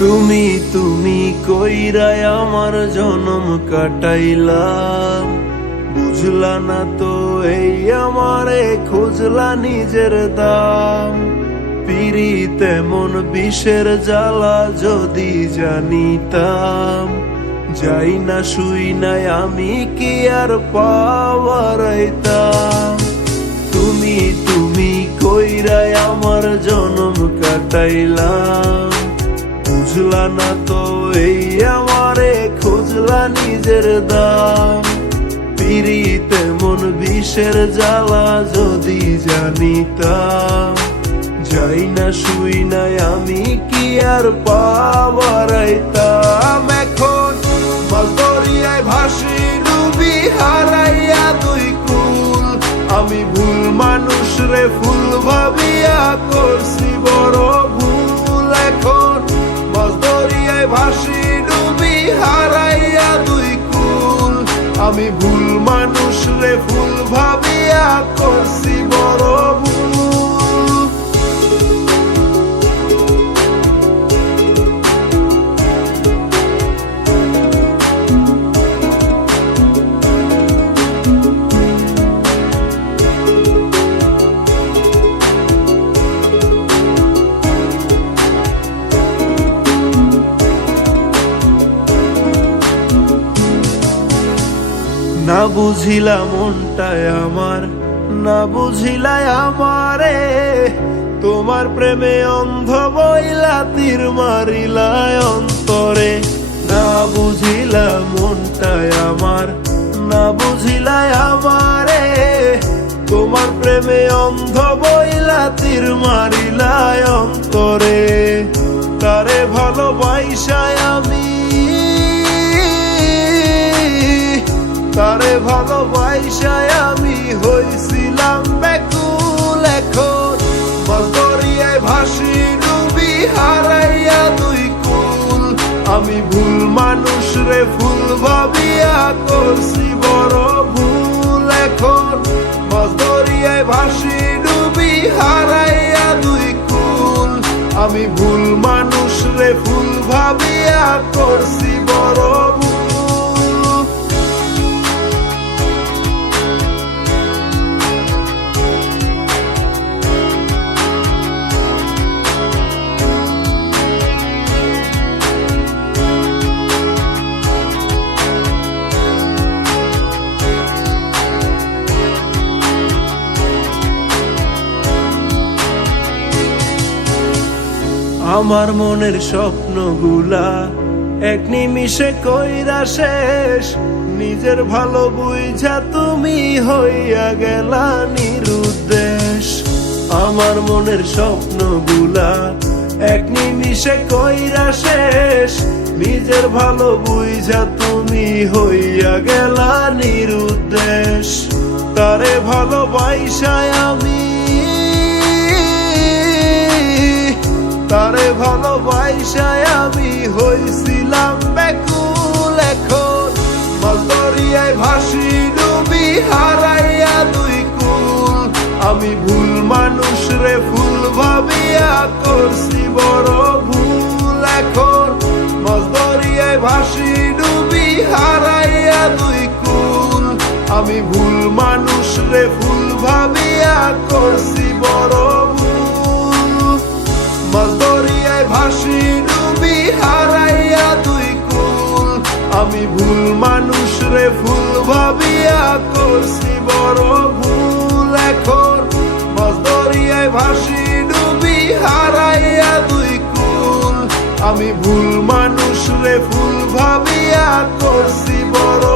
তুমি তুমি কইরাই আমার জনম কাটাইলাম, বুঝলা না তো এই আমারে খুঁজলা নিজের দাম। পিরিত এমন বিষের জ্বালা যদি জানিতাম, যাই না শুই নাই আমি কি আর পাওয়ারাইতাম। তুমি তুমি কইরাই আমার জনম কাটাইলাম, বুঝলা না তো এই আমারে খুঁজলা নিজের দাম। পিরিত এমন বিষের জ্বালা যদি জানিতাম, যাই না শুই নাই আমি কি আর পাওয়ারাইতাম। এখন মাছ দরিয়ায় ভাসি ডুবি হারাইয়া দুই কুল, আমি ভুল মানুষ রে ফুল ভাবিয়া করছি বড় ভুল। এখন মাছ দরিয়ায় ভাসি ডুবি হারাইয়া দুই কুল, আমি ভুল মানুষ রে ফুল ভাবিয়া করছি বড় ভুল। না বুঝিলা মনটায় আমার, না বুঝিলাই আমারে, তোমার প্রেমে অন্ধ বইলা তীর মারিলায় অন্তরে। না বুঝিলা মনটায় আমার, না বুঝিলাই আমারে, তোমার প্রেমে অন্ধ বইলা তীর মারিলায় অন্তরে। তারে ভালোবাসায় আমি, তারে ভালোবাসায় আমি হইছিলাম ব্যাকুল। এখন মাছ দরিয়ায় ভাসি ডুবি হারাইয়া দুই কুল, আমি ভুল মানুষ রে ফুল ভাবিয়া করছি বড় ভুল। এখন মাছ দরিয়ায় ভাসি ডুবি হারাইয়া দুই কুল, আমি ভুল মানুষ রে ফুল ভাবিয়া করছি বড় ভুল। আমার মনের স্বপ্নগুলা এক নিমিষে কইরা শেষ, নিজের ভালো বুঝা তুমি হইয়া গেলা নিরুদ্দেশ। আমার মনের স্বপ্নগুলা এক নিমিষে কইরা শেষ, নিজের ভালো বুঝা তুমি হইয়া গেলা নিরুদ্দেশ। তারে ভালোবাসায় আমি, তারে ভালোবাসায় আমি হইছিলাম ব্যাকুল। এখন মাছ দরিয়ায় ভাসি ডুবি হারাইয়া দুই কুল, আমি ভুল মানুষ রে ফুল ভাবিয়া করছি বড় ভুল। এখন মাছ দরিয়ায় ভাসি ডুবি হারাইয়া দুই কুল, আমি ভুল মানুষ রে ফুল ভাবিয়া করছি বড় ভুল। মাছ দরিয়ায় ভাসি ডুবি হারাইয়া দুই কুল, আমি ভুল মানুষ রে ফুল ভাবিয়া করছি বড় ভুল। এখন মাছ দরিয়ায় ভাসি ডুবি হারাইয়া দুই কুল, আমি ভুল মানুষ রে ফুল ভাবিয়া করছি বড়